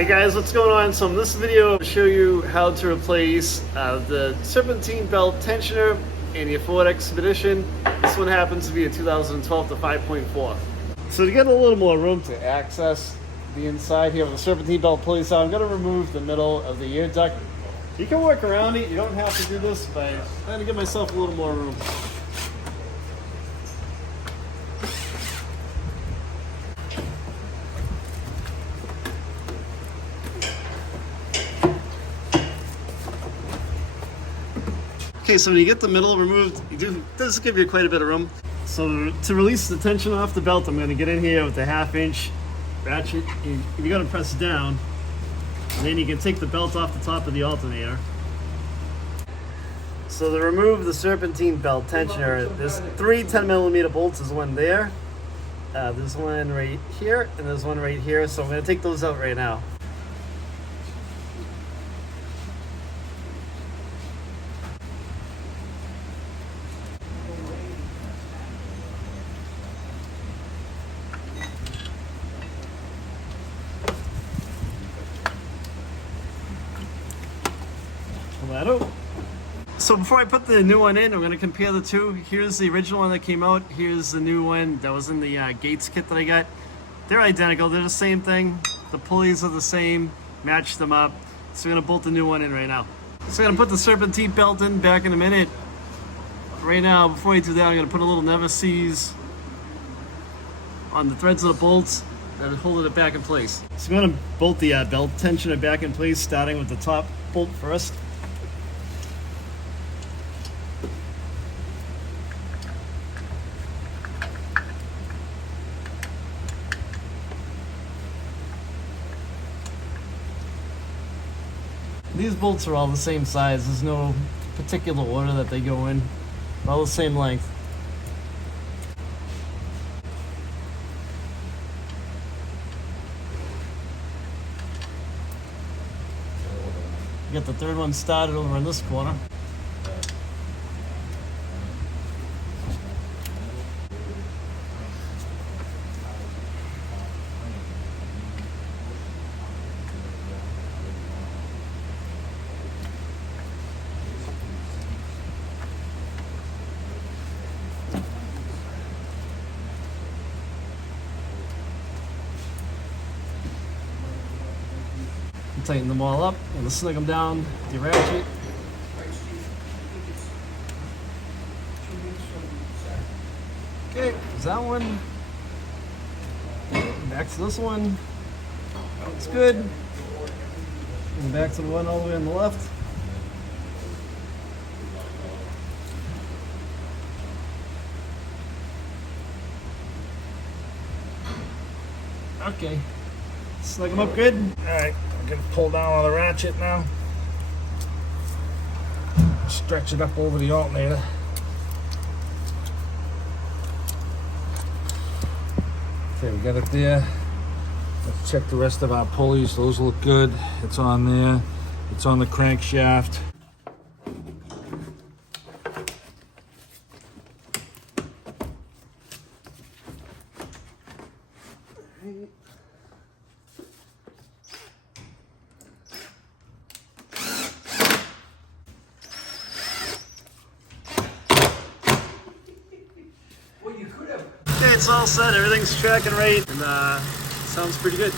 Hey guys, what's going on? So in this video, I'll show you how to replace the Serpentine belt tensioner in your Ford Expedition. This one happens to be a 2012 to 5.4. So to get a little more room to access the inside here with the Serpentine belt pulley out, I'm going to remove the middle of the ear duct. You can work around it. You don't have to do this, but I'm trying to give myself a little more room. Okay, so when you get the middle removed, this will give you quite a bit of room. So to release the tension off the belt, I'm going to get in here with the 1/2-inch ratchet. You're going to press down, and then you can take the belt off the top of the alternator. So to remove the Serpentine belt tensioner, there's 3 10mm bolts. There's one there, there's one right here, and there's one right here. So I'm going to take those out right now. So before I put the new one in, I'm going to compare the two. Here's the original one that came out. Here's the new one that was in the Gates kit that I got. They're identical. They're the same thing. The pulleys are the same. Match them up. So I'm going to bolt the new one in right now. So I'm going to put the Serpentine belt in back in a minute. Right now, before I do that, I'm going to put a little never seize on the threads of the bolts that are holding it back in place. So I'm going to bolt the belt tensioner back in place, starting with the top bolt first. These bolts are all the same size. There's no particular order that they go in. They're all the same length. Get the third one started over in this corner. Tighten them all up and snug them down the ratchet. Okay, there's that one. Back to this one. That's good. And back to the one all the way on the left. Okay. Snug them up good. Alright, I'm going to pull down on the ratchet now. Stretch it up over the alternator. Okay, we got it there. Let's check the rest of our pulleys. Those look good. It's on there. It's on the crankshaft. Okay, it's all set. Everything's tracking right, and sounds pretty good.